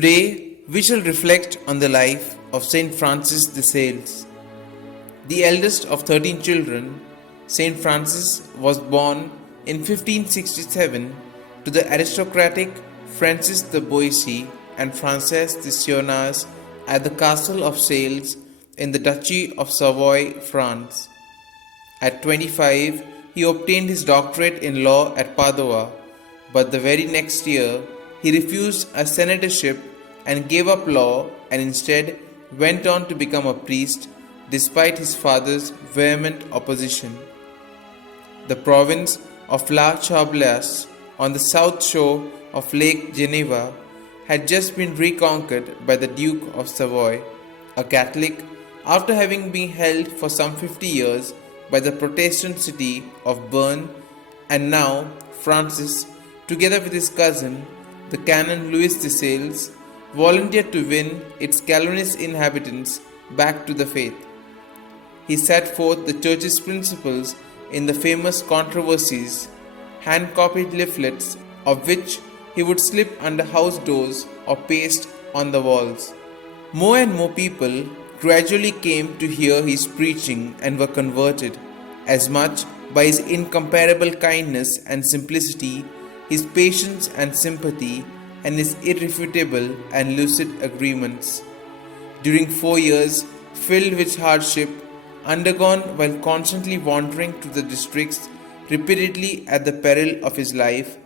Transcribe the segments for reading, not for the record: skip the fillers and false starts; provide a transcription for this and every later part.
Today, we shall reflect on the life of Saint Francis de Sales. The eldest of 13 children, Saint Francis was born in 1567 to the aristocratic Francis de Boissy and Frances de Sionas at the castle of Sales in the Duchy of Savoy, France. At 25, he obtained his doctorate in law at Padua, but the very next year he refused a senatorship and gave up law and instead went on to become a priest despite his father's vehement opposition. The province of La Chablaise on the south shore of Lake Geneva had just been reconquered by the Duke of Savoy, a Catholic, after having been held for some 50 years by the Protestant city of Bern, and now Francis, together with his cousin, the Canon Louis de Sales, volunteered to win its Calvinist inhabitants back to the faith. He set forth the Church's principles in the famous controversies, hand-copied leaflets of which he would slip under house doors or paste on the walls. More and more people gradually came to hear his preaching and were converted, as much by his incomparable kindness and simplicity, his patience and sympathy, and his irrefutable and lucid agreements. During 4 years filled with hardship, undergone while constantly wandering to the districts repeatedly at the peril of his life,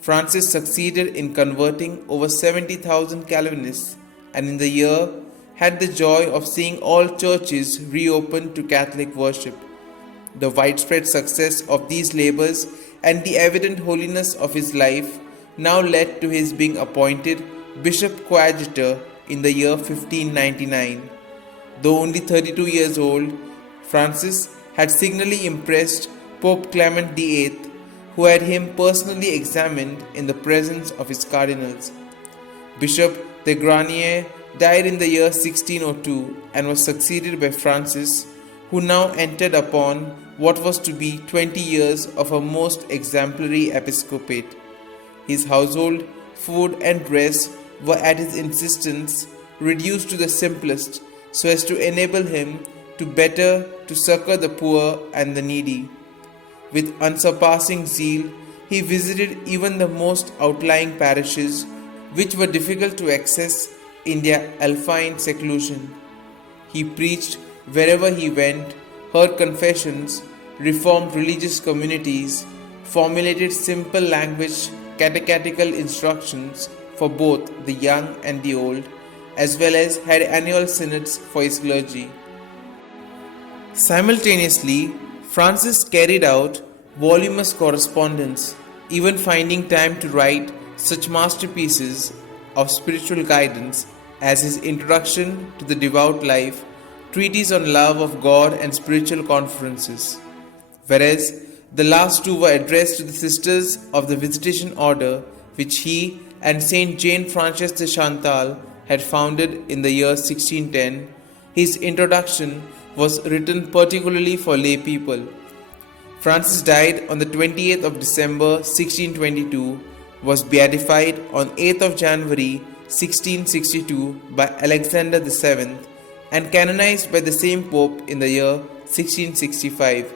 Francis succeeded in converting over 70,000 Calvinists, and in the year had the joy of seeing all churches reopened to Catholic worship. The widespread success of these labors and the evident holiness of his life now led to his being appointed Bishop Coadjutor in the year 1599. Though only 32 years old, Francis had signally impressed Pope Clement VIII, who had him personally examined in the presence of his cardinals. Bishop de Granier died in the year 1602 and was succeeded by Francis, who now entered upon what was to be 20 years of a most exemplary episcopate. His household, food and dress were at his insistence reduced to the simplest so as to enable him to succor the poor and the needy. With unsurpassing zeal, he visited even the most outlying parishes which were difficult to access in their alpine seclusion. He preached wherever he went, heard confessions, reformed religious communities, formulated simple language catechetical instructions for both the young and the old, as well as had annual synods for his clergy. Simultaneously, Francis carried out voluminous correspondence, even finding time to write such masterpieces of spiritual guidance as his Introduction to the Devout Life, Treatise on Love of God and Spiritual Conferences, whereas the last two were addressed to the Sisters of the Visitation Order, which he and Saint Jane Frances de Chantal had founded in the year 1610. His introduction was written particularly for lay people. Francis died on the 28th of December 1622, was beatified on 8th of January 1662 by Alexander VII, and canonized by the same Pope in the year 1665.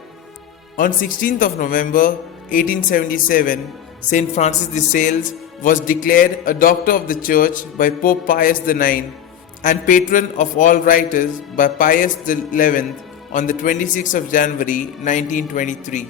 On 16th of November 1877, Saint Francis de Sales was declared a Doctor of the Church by Pope Pius IX and Patron of all writers by Pius XI on the 26th of January 1923.